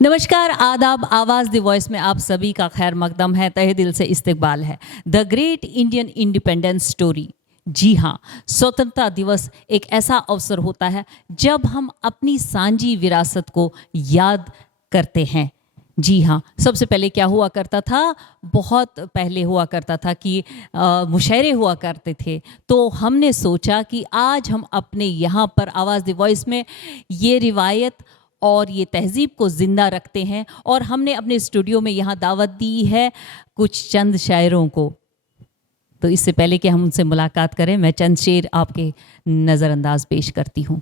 नमस्कार, आदाब। आवाज़ द वॉइस में आप सभी का खैर मकदम है, तहे दिल से इस्तकबाल है। The great Indian independence story. जी हाँ, स्वतंत्रता दिवस एक ऐसा अवसर होता है जब हम अपनी सांझी विरासत को याद करते हैं। जी हाँ, सबसे पहले क्या हुआ करता था, बहुत पहले हुआ करता था कि मुशायरे हुआ करते थे। तो हमने सोचा कि आज हम अपने यहाँ पर आवाज़ द वॉइस में ये रिवायत और ये तहज़ीब को ज़िंदा रखते हैं, और हमने अपने स्टूडियो में यहाँ दावत दी है कुछ चंद शायरों को। तो इससे पहले कि हम उनसे मुलाकात करें, मैं चंद शेर आपके नज़रअंदाज पेश करती हूँ।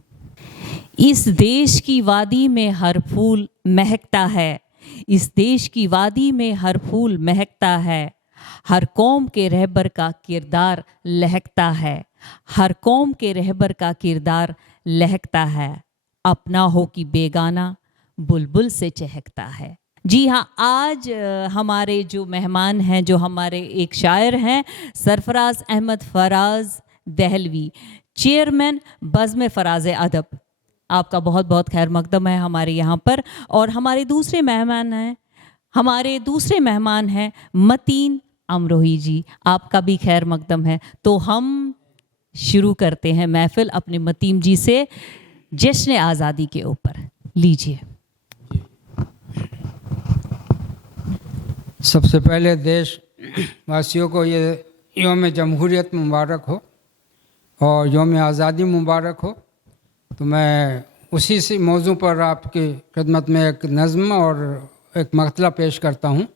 इस देश की वादी में हर फूल महकता है, इस देश की वादी में हर फूल महकता है, हर कौम के रहबर का किरदार लहकता है, हर कौम के रहबर का किरदार लहकता है, अपना हो कि बेगाना बुलबुल से चहकता है। जी हाँ, आज हमारे जो मेहमान हैं, जो हमारे एक शायर हैं, सरफराज अहमद फराज दहलवी, चेयरमैन बज़्म फराज अदब। आपका बहुत बहुत खैर मकदम है हमारे यहाँ पर। और हमारे दूसरे मेहमान हैं मतीन अमरोही जी, आपका भी खैर मकदम है। तो हम शुरू करते हैं महफिल अपने मतीन जी से जश्न आज़ादी के ऊपर। लीजिए। सबसे पहले देश वासियों को ये यौम जमहूरियत मुबारक हो और यौम आज़ादी मुबारक हो। तो मैं उसी से मौजू पर आपकी खिदमत में एक नज़्म और एक मतला पेश करता हूँ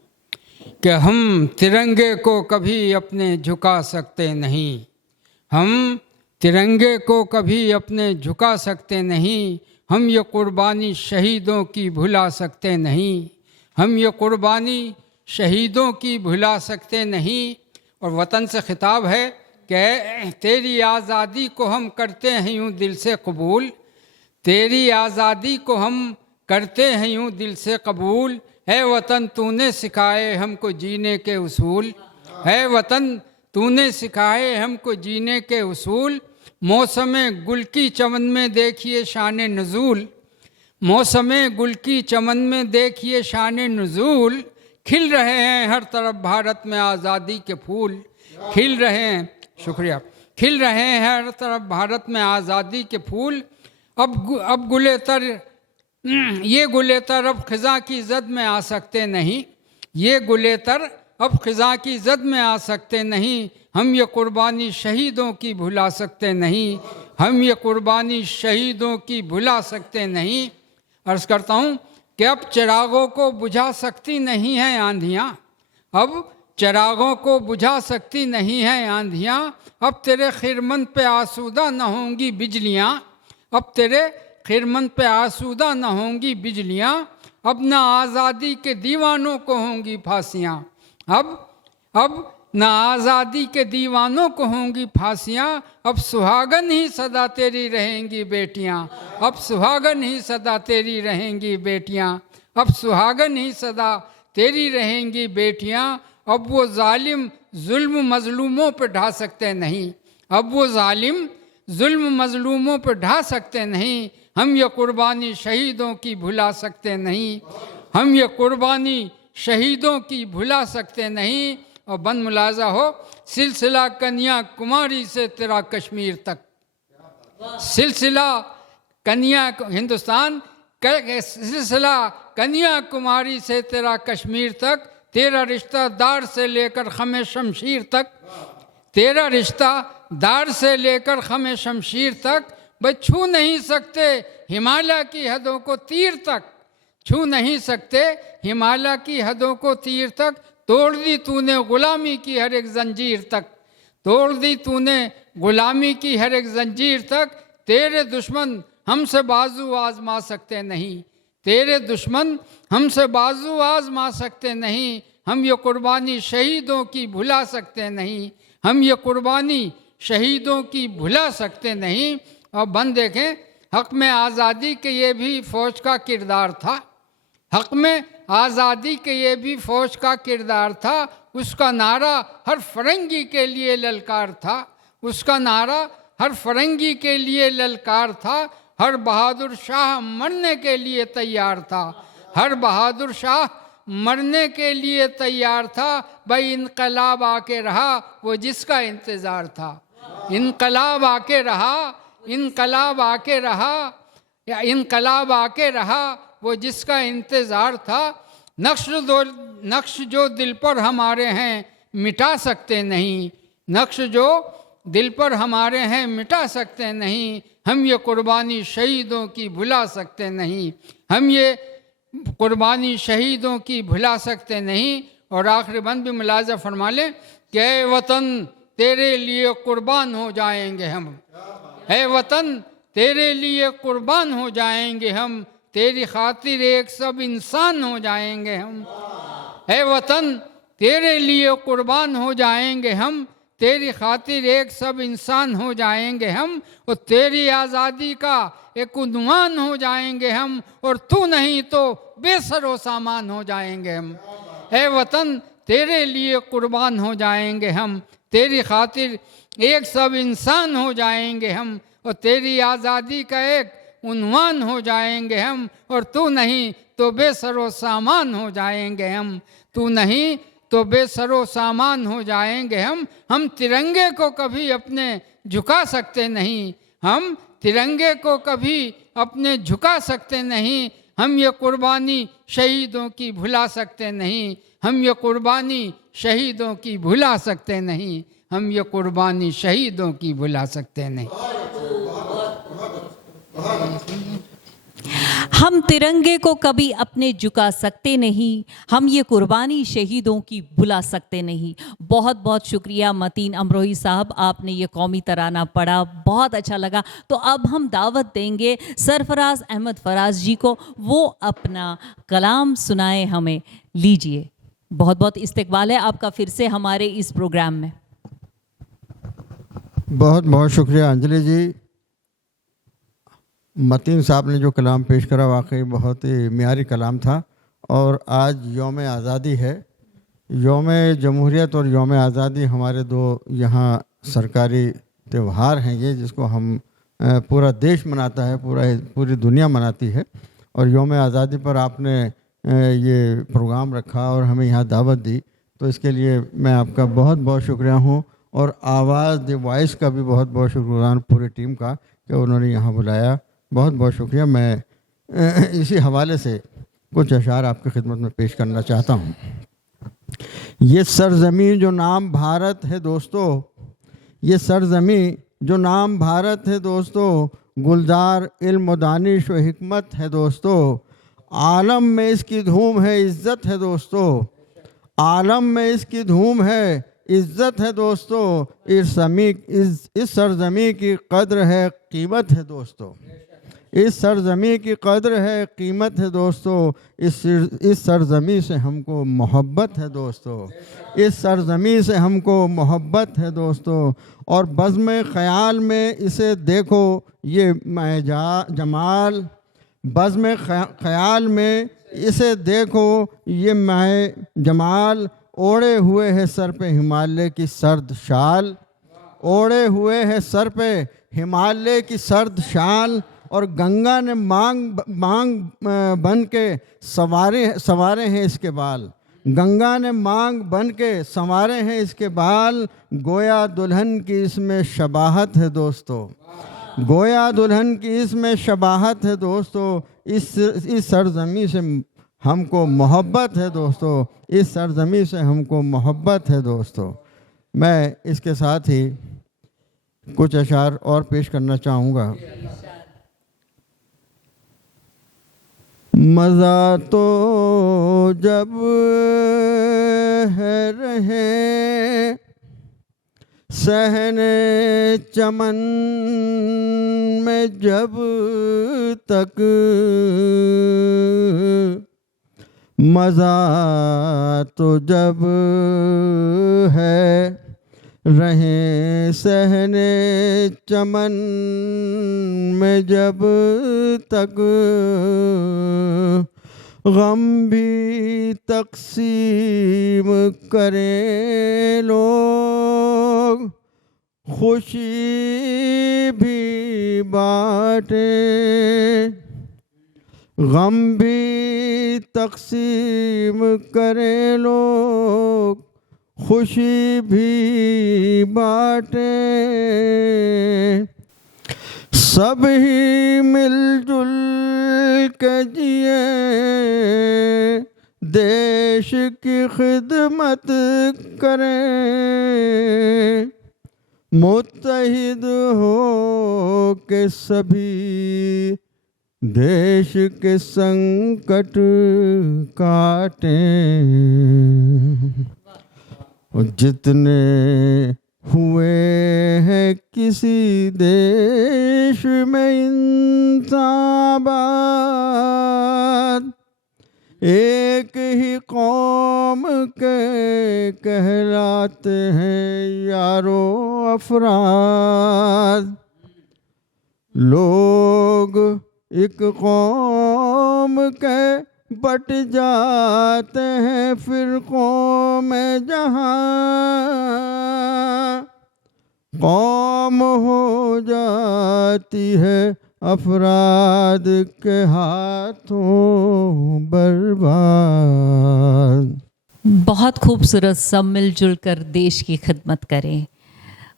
कि हम तिरंगे को कभी अपने झुका सकते नहीं, हम तिरंगे को कभी अपने झुका सकते नहीं, हम ये कुर्बानी शहीदों की भुला सकते नहीं, हम ये कुर्बानी शहीदों की भुला सकते नहीं। और वतन से खिताब है कि तेरी आज़ादी को हम करते हैं यूँ दिल से कबूल, तेरी आज़ादी को हम करते हैं यूँ दिल से कबूल, है वतन तूने सिखाए हमको जीने के उसूल, है वतन तूने सिखाए हमको जीने के उसूल। मौसमे गुल की चमन में देखिए शान नज़ूल, मौसमे गुल की चमन में देखिए शान नज़ूल, खिल रहे हैं हर तरफ भारत में आज़ादी के फूल, खिल रहे हैं, शुक्रिया, खिल रहे हैं हर तरफ भारत में आज़ादी के फूल। अब गुलेतर ये गुलेतर अब ख़ज़ा की ज़द में आ सकते नहीं, ये गुलेतर अब ख़ज़ा की ज़द में आ सकते नहीं, हम ये कुर्बानी शहीदों की भुला सकते नहीं, हम ये कुर्बानी शहीदों की भुला सकते नहीं। अर्ज़ करता हूँ कि अब चिरागों को बुझा सकती नहीं हैं आंधियाँ, अब चिरागों को बुझा सकती नहीं हैं आंधियाँ, अब तेरे खिरमन पे आसूदा न होंगी बिजलियाँ, अब तेरे खिरमन पे आसूदा न होंगी बिजलियाँ, अब न आज़ादी के दीवानों को होंगी फांसियाँ, अब न आज़ादी के दीवानों को होंगी फांसियाँ, अब सुहागन ही सदा तेरी रहेंगी बेटियाँ, अब सुहागन ही सदा तेरी रहेंगी बेटियाँ, अब सुहागन ही सदा तेरी रहेंगी बेटियाँ। अब वो जालिम जुल्म मज़लूमों पर ढा सकते नहीं, अब वो जालिम जुल्म मज़लूमों पर ढा सकते नहीं, हम ये कुर्बानी शहीदों की भुला सकते नहीं, हम ये कुर्बानी शहीदों की भुला सकते नहीं। और बंद मुलाजा हो, सिलसिला कन्याकुमारी से तेरा कश्मीर तक, सिलसिला कन्या हिंदुस्तान, सिलसिला कन्याकुमारी से तेरा कश्मीर तक, तेरा रिश्ता दार से लेकर ख़मे शमशीर तक, तेरा रिश्ता दार से लेकर ख़मे शमशीर तक, भाई छू नहीं सकते हिमालय की हदों को तीर तक, छू नहीं सकते हिमालय की हदों को तीर तक, तोड़ दी तूने ग़ुलामी की हर एक जंजीर तक, तोड़ दी तूने ग़ुलामी की हर एक जंजीर तक, तेरे दुश्मन हमसे बाजू आजमा सकते नहीं, तेरे दुश्मन हमसे बाजू आजमा सकते नहीं, हम ये कुर्बानी शहीदों की भुला सकते नहीं, हम ये कुर्बानी शहीदों की भुला सकते नहीं। और बंद देखें, हक़ में आज़ादी के ये भी फ़ौज का किरदार था, हक़ में आज़ादी के ये भी फ़ौज का किरदार था, उसका नारा हर फरंगी के लिए ललकार था, उसका नारा हर फरंगी के लिए ललकार था, हर बहादुर शाह मरने के लिए तैयार था, हर बहादुर शाह मरने के लिए तैयार था, भाई इनकलाब आके रहा वो जिसका इंतज़ार था। इनकलाब आके रहा, इनकलाब आके रहा, या इनकलाब आके रहा वो जिसका इंतज़ार था। नक्श जो दिल पर हमारे हैं मिटा सकते नहीं, नक्श जो दिल पर हमारे हैं मिटा सकते नहीं। हम ये कुर्बानी शहीदों की भुला सकते नहीं, हम ये कुर्बानी शहीदों की भुला सकते नहीं। और आखिरी बंद भी मुलाज़ा फरमा लें कि ए वतन तेरे लिए कुर्बान हो जाएंगे हम, ए वतन तेरे लिए कुर्बान हो जाएंगे हम, तेरी खातिर एक सब इंसान हो जाएंगे हम। ए वतन तेरे लिए कुर्बान हो जाएंगे हम, तेरी खातिर एक सब इंसान हो जाएंगे हम, और तेरी आज़ादी का एक उन्वान हो जाएंगे हम, और तू नहीं तो बेसरो सामान हो जाएंगे हम। ए वतन तेरे लिए कुर्बान हो जाएंगे हम, तेरी खातिर एक सब इंसान हो जाएंगे हम, और तेरी आज़ादी का एक उन्वान हो जाएंगे हम, और तू नहीं तो बेसरो सामान हो जाएंगे हम, तू नहीं तो बेसरो सामान हो जाएंगे हम। हम तिरंगे को कभी अपने झुका सकते नहीं, हम तिरंगे को कभी अपने झुका सकते नहीं। हम ये कुर्बानी शहीदों की भुला सकते नहीं, हम ये कुर्बानी शहीदों की भुला सकते नहीं, हम ये कुर्बानी शहीदों की भुला सकते नहीं। हम तिरंगे को कभी अपने झुका सकते नहीं, हम ये कुर्बानी शहीदों की भुला सकते नहीं। बहुत बहुत शुक्रिया मतीन अमरोही साहब, आपने ये कौमी तराना पढ़ा, बहुत अच्छा लगा। तो अब हम दावत देंगे सरफराज अहमद फराज जी को, वो अपना कलाम सुनाए हमें। लीजिए, बहुत बहुत इस्तकबाल है आपका फिर से हमारे इस प्रोग्राम में। बहुत बहुत शुक्रिया अंजलि जी। मतीन साहब ने जो कलाम पेश करा वाकई बहुत ही मियारी कलाम था। और आज यौम आज़ादी है, यौम जमहूरियत और यौम आज़ादी हमारे दो यहाँ सरकारी त्यौहार हैं ये, जिसको हम पूरा देश मनाता है, पूरी दुनिया मनाती है। और यौम आज़ादी पर आपने ये प्रोग्राम रखा और हमें यहाँ दावत दी, तो इसके लिए मैं आपका बहुत बहुत शुक्रिया हूँ। और आवाज़ द वॉइस का भी बहुत बहुत शुक्रगुज़ार पूरी टीम का कि उन्होंने यहाँ बुलाया, बहुत बहुत शुक्रिया। मैं इसी हवाले से कुछ अशार आपकी खिदमत में पेश करना चाहता हूँ। ये सरज़मीं जो नाम भारत है दोस्तों, ये सरज़मीं जो नाम भारत है दोस्तों, गुलजार इल्म दानिश व हिकमत है दोस्तों, आलम में इसकी धूम है इज़्ज़त है दोस्तों, आलम में इसकी धूम है इज़्ज़त है दोस्तों, इस सरज़मीं की कद्र है कीमत है दोस्तों, इस सरज़मीं की कद्र है कीमत है दोस्तों, इस सरज़मीं से हमको मोहब्बत है दोस्तों, इस सरज़मीं से हमको मोहब्बत है दोस्तों। और बज़्म ख़याल में इसे देखो ये जमाल, बज़्म ख़याल में इसे देखो ये माए जमाल, ओढ़े हुए है सर पे हिमालय की सर्द शाल, ओढ़े हुए है सर पे हिमालय की सर्द शाल, और गंगा ने मांग बन के सवारे हैं इसके बाल, गंगा ने मांग बन के संवारे हैं इसके बाल, गोया दुल्हन की इसमें शबाहत है दोस्तों, गोया दुल्हन की इसमें शबाहत है दोस्तों, इस सरज़मीं से हमको मोहब्बत है दोस्तों, इस सरज़मीं से हमको मोहब्बत है दोस्तों। मैं इसके साथ ही कुछ अशार और पेश करना चाहूँगा। मज़ा तो जब है रहे सहने चमन में जब तक, मज़ा तो जब है रहे सहने चमन में जब तक, गम भी तक़सीम करें लोग, खुशी भी बाँटे, गम भी तक़सीम करें लोग, खुशी भी बाँटे, सब ही मिलजुल के जिए, देश की खिदमत करें, मुत्तहिद हो के सभी देश के संकट काटें। और जितने हुए हैं किसी देश में इंसान आबाद, एक ही कौम के कहलाते हैं यारो अफराद। लोग एक कौम के बट जाते हैं फिरकों में, जहाँ कौम हो जाती है अफराद के हाथों बर्बाद। बहुत खूबसूरत, सब मिलजुल कर देश की खिदमत करें।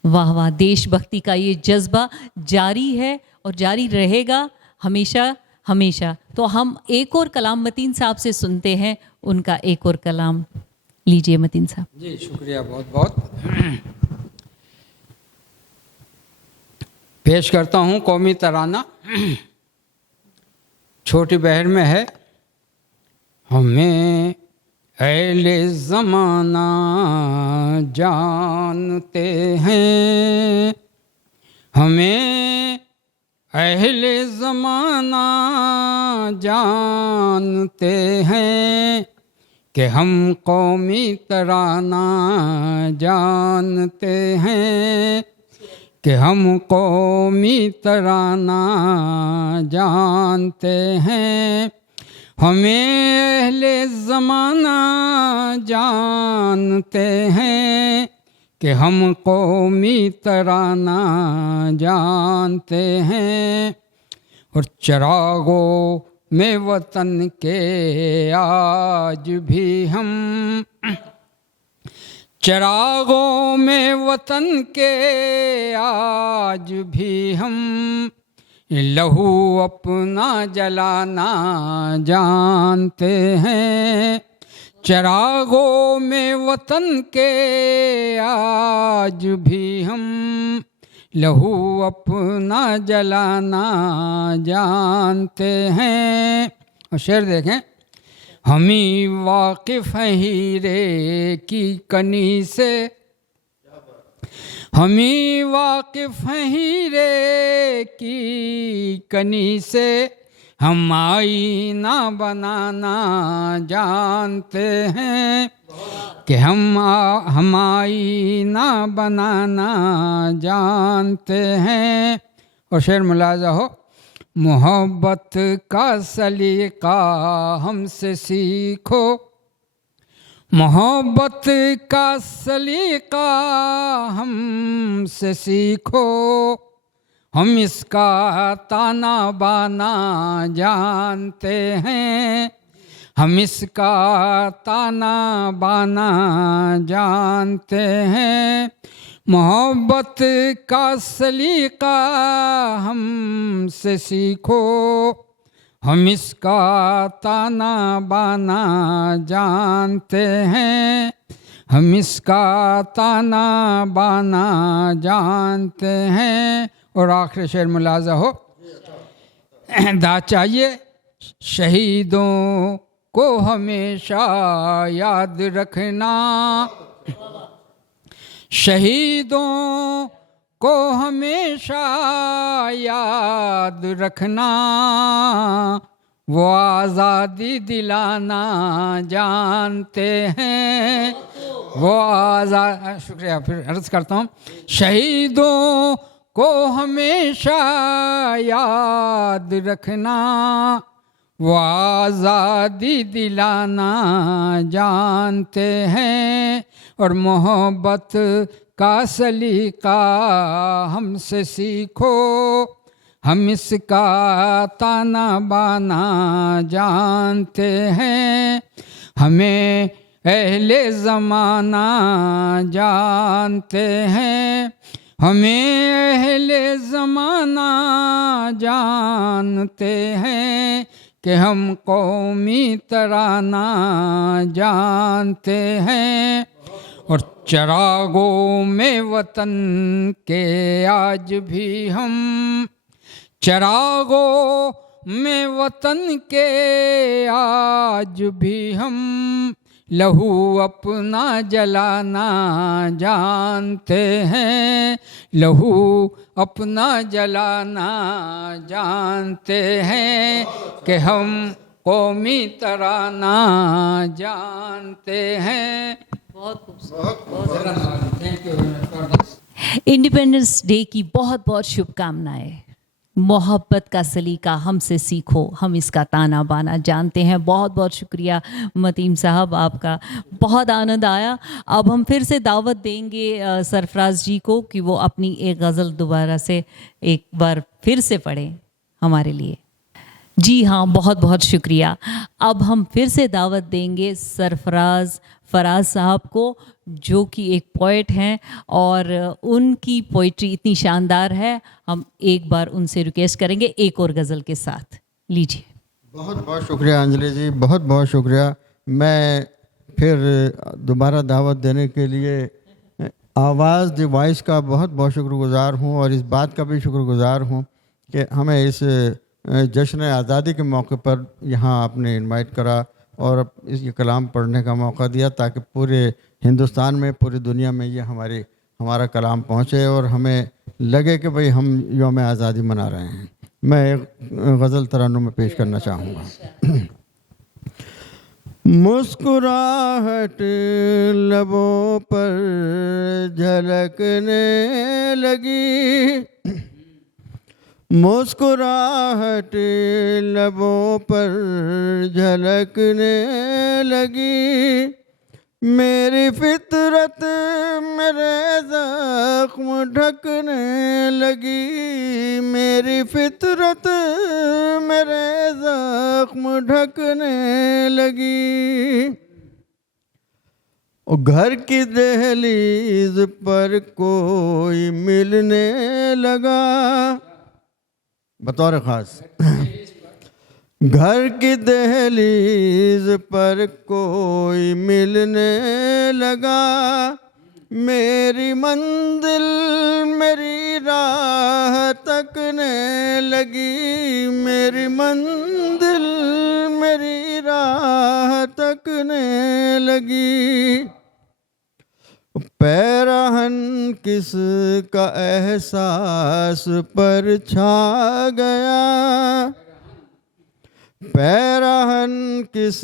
वाह वाह, देशभक्ति का ये जज्बा जारी है और जारी रहेगा हमेशा हमेशा। तो हम एक और कलाम मतीन साहब से सुनते हैं, उनका एक और कलाम लीजिए मतीन साहब। जी शुक्रिया बहुत बहुत। पेश करता हूँ कौमी तराना, छोटी बहर में है। हमें अहले ज़माना जानते हैं, हमें अहले ज़माना जानते हैं, कि हम कौमी तराना जानते हैं, कि हम कौमी तराना जानते हैं। हमें अहले ज़माना जानते हैं, कि हम कौमी तराना जानते हैं। और चिरागों में वतन के आज भी हम, चिरागों में वतन के आज भी हम, लहू अपना जलाना जानते हैं। चिरागों में वतन के आज भी हम, लहू अपना जलाना जानते हैं। और शेर देखें, हम ही वाकिफ़ हैं हीरे की कनी से, हम ही वाकिफ़ हैं हीरे की कनी से, हम आईना बनाना जानते हैं, कि हम आईना बनाना जानते हैं। और शेर मुलाजा हो, मोहब्बत का सलीका हमसे सीखो, मोहब्बत का सलीका हमसे सीखो, हम इसका ताना बाना जानते हैं, हम इसका ताना बाना जानते हैं। मोहब्बत का सलीका हमसे सीखो, हम इसका ताना बाना जानते हैं, हम इसका ताना बाना जानते हैं। और आखिरी शेर मुलाजा हो, दाद चाहिए शहीदों को हमेशा याद रखना, शहीदों को हमेशा याद रखना, वो आज़ादी दिलाना जानते हैं, वो शुक्रिया, फिर अर्ज करता हूँ, शहीदों को हमेशा याद रखना, वो आज़ादी दिलाना जानते हैं। और मोहब्बत का सलीका हमसे सीखो, हम इसका ताना बाना जानते हैं, हमें अहले ज़माना जानते हैं, हमें अहले ज़माना जानते हैं कि हम कौमी तराना जानते हैं। और चरागों में वतन के आज भी हम, चरागों में वतन के आज भी हम लहू अपना जलाना जानते हैं, लहू अपना जलाना जानते हैं कि हम कौमी तराना जानते हैं। बहुत खूबसूरत। इंडिपेंडेंस डे की बहुत बहुत शुभकामनाएं। मोहब्बत का सलीका हमसे सीखो, हम इसका ताना बाना जानते हैं। बहुत बहुत शुक्रिया मतीम साहब, आपका बहुत आनंद आया। अब हम फिर से दावत देंगे सरफराज जी को कि वो अपनी एक गज़ल दोबारा से एक बार फिर से पढ़ें हमारे लिए। जी हाँ, बहुत बहुत शुक्रिया। अब हम फिर से दावत देंगे सरफराज फराज साहब को, जो कि एक पोइट हैं और उनकी पोइट्री इतनी शानदार है। हम एक बार उनसे रिक्वेस्ट करेंगे एक और गज़ल के साथ। लीजिए। बहुत बहुत शुक्रिया अंजलि जी, बहुत बहुत शुक्रिया। मैं फिर दोबारा दावत देने के लिए आवाज़ द वॉइस का बहुत बहुत शुक्रगुज़ार हूँ, और इस बात का भी शुक्रगुज़ार हूँ कि हमें इस जश्न आज़ादी के मौके पर यहाँ आपने इनवाइट करा और इस ये कलाम पढ़ने का मौका दिया, ताकि पूरे हिंदुस्तान में, पूरी दुनिया में ये हमारा कलाम पहुँचे और हमें लगे कि भाई हम यौम आज़ादी मना रहे हैं। मैं एक गज़ल तरानुम में पेश करना चाहूँगा। मुस्कुराहट लबों पर झलकने लगी, मुस्कुराहट लबों पर झलकने लगी, मेरी फितरत मेरे ज़ख्म ढकने लगी, मेरी फितरत मेरे ज़ख्म ढकने लगी। और घर की दहलीज पर कोई मिलने लगा, बतौर ख़ास घर की दहलीज पर कोई मिलने लगा, मेरी मंजिल मेरी राह तकने लगी, मेरी मंजिल मेरी राह तकने लगी। पैरहन किस का एहसास पर छा गया, पैरहन किस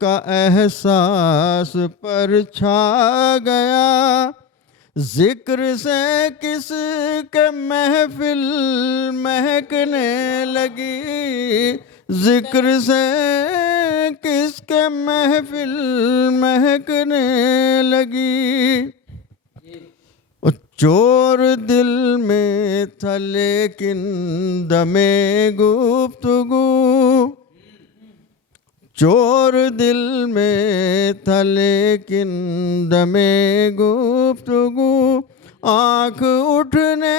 का एहसास पर छा गया, जिक्र से किस के महफिल महकने लगी, जिक्र से किसके महफिल महकने लगी। चोर दिल में था लेकिन दमे गुफ्तगू, चोर दिल में था लेकिन दमे गुफ्तगू, आँख उठने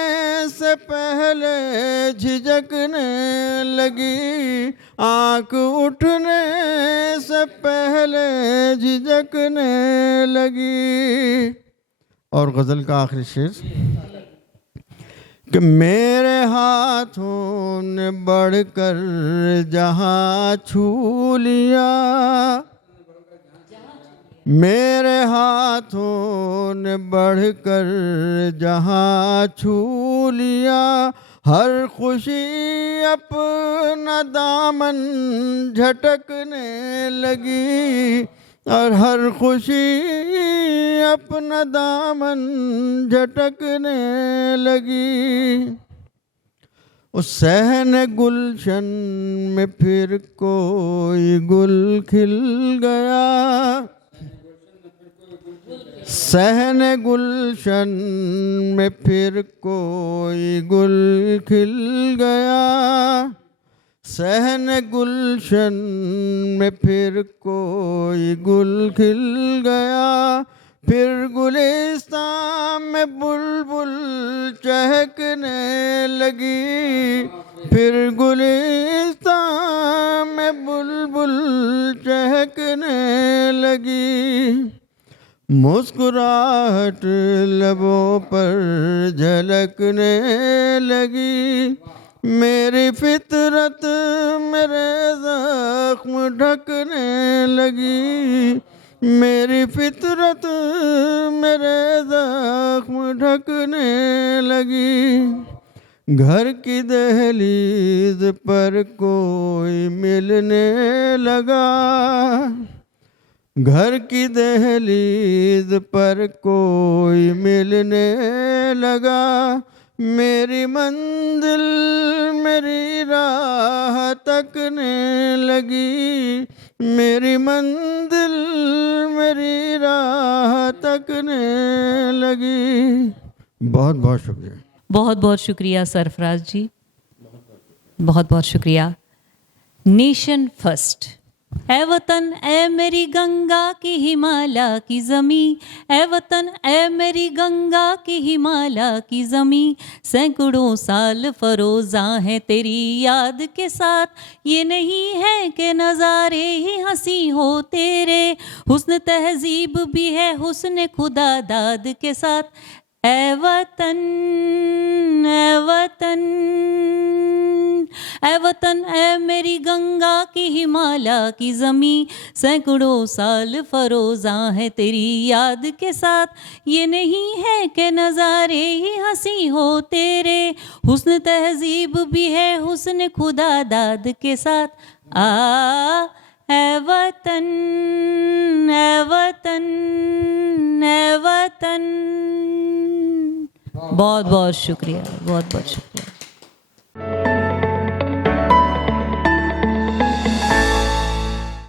से पहले झिझकने लगी, आँख उठने से पहले झिझकने लगी। और गज़ल का आखिरी शेर कि मेरे हाथों ने बढ़कर जहाँ छू लिया, मेरे हाथों ने बढ़कर जहाँ छू लिया, हर खुशी अपना दामन झटकने लगी, और हर खुशी अपना दामन झटकने लगी। उस सहन गुलशन में फिर कोई गुल खिल गया, सहन गुलशन में फिर कोई गुल खिल गया, सहन गुलशन में फिर कोई गुल खिल गया, फिर गुलिस्तान में बुलबुल चहकने लगी, फिर गुलिस्तान में बुलबुल चहकने लगी, मुस्कुराहट लबों पर झलकने लगी, मेरी फितरत मेरे जख्म ढकने लगी, मेरी फितरत मेरे जख्म ढकने लगी। घर की दहलीज पर कोई मिलने लगा, घर की दहलीज पर कोई मिलने लगा, मेरी मंजिल मेरी राह तकने लगी, मेरी मंजिल मेरी राह तकने लगी। बहुत बहुत शुक्रिया। बहुत बहुत शुक्रिया सरफराज जी, बहुत बहुत शुक्रिया। Nation first. ए वतन ए मेरी गंगा की हिमालय की ज़मी, ए वतन ए मेरी गंगा की हिमालय की ज़मी, सैकड़ों साल फरोज़ा हैं तेरी याद के साथ, ये नहीं है कि नज़ारे ही हंसी हो तेरे, हुस्न तहजीब भी है हुस्न खुदा दाद के साथ। ए वतन ए वतन ए वतन ए मेरी गंगा की हिमालय की ज़मी, सैकड़ों साल फरोज़ा है तेरी याद के साथ, ये नहीं है कि नज़ारे ही हंसी हो तेरे, हुस्न तहजीब भी है हुस्न खुदा दाद के साथ। ए वतन ए वतन ए वतन। बहुत बहुत शुक्रिया, बहुत बहुत शुक्रिया।